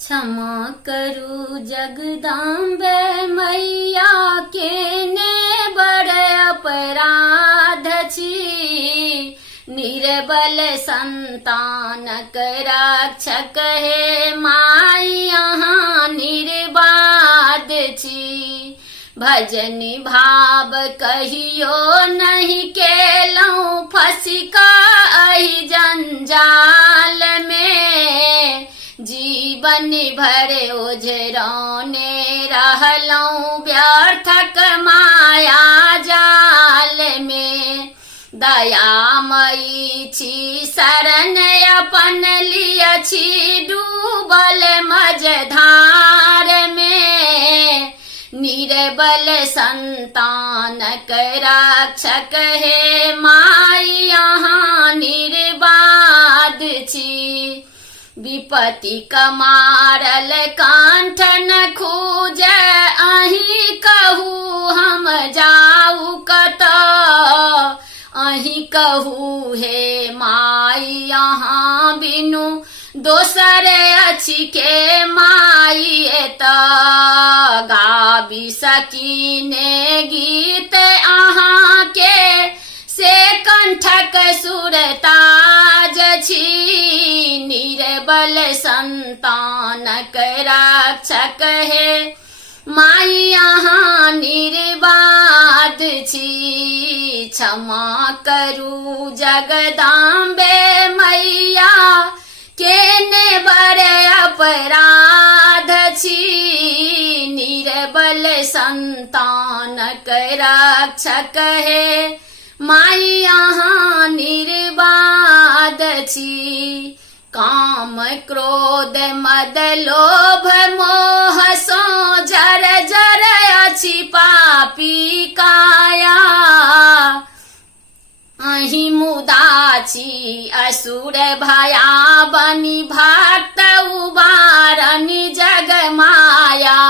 क्षमा करू जगदाम्बे मैया केने बड़ अपराध छी। निर्बल संतानक रक्षक हे माई अहाँ निर्बाध छी। भजन भाव कहियो नहीं केलौं फसिका एहि जंजाल में। जीवन भर ओझरौने रहलौं व्यर्थक माया जाल में। दयामयी छी शरण अपन लिय छी डूबल मझधार में। निर्बल संतानक रक्षक हे माई अहाँ निर्बाध छी। विपत्ति कमारल कंठ न खूजे अहीं कहू हम जाऊ कतऽ। अहीं कहू हे माई अहाँ बिनु दोसर अछि के माई एतऽ। गाबी सकीने गीत अहाँ के से कंठक सुरताज छी। निर्बल संतानक रक्षक हे माई अहाँ निर्बाध छी। क्षमा करू जगदाम्बे मैया केने बड़ अपराध छी। निर्बल संतानक रक्षक हे माई अहाँ निर्बाध छी। काम क्रोध मद लोभ मोह सो जर जर अछि पापी काया। अहीं मुदा छी असुर भया बनि भक्त उबारनि जग माया।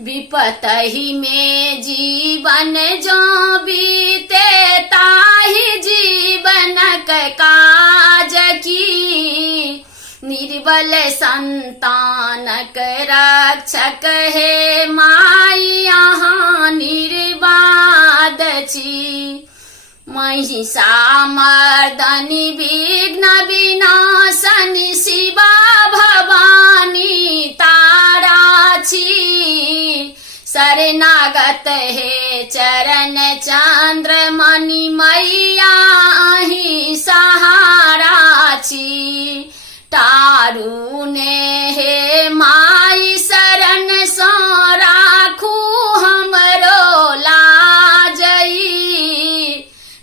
विपतहि में जीवन जो बीते ताहि जीवनक काज की। निर्बल संतानक रक्षक हे माई अहाँ निर्बाध छी। महिषा मर्दनि विघ्न विनाशनि शिवा भवानी तारा छी। शरणागत हे चरण चंद्रमणि मैया अहीं सहारा छी। तारुने हे माई शरण सो राखू हमरो लाजई।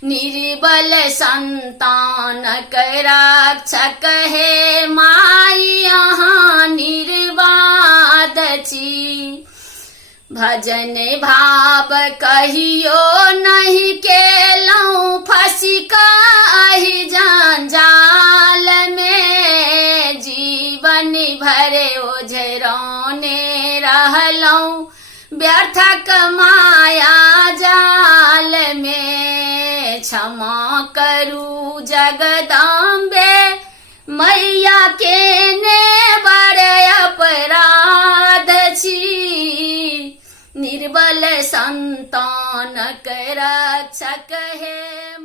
निर्बल संतानक रक्षक हे माई अहाँ निर्बाध छी। भजन भाव कहियो नहीं केलौं फसिका एहि जंजाल में। जीवन भर ओझरौने रहलौं व्यर्थक माया जाल में। क्षमा करू जगदाम्बे मैया केने बड़ अपराध छी। निर्बल संतानक रक्षक हे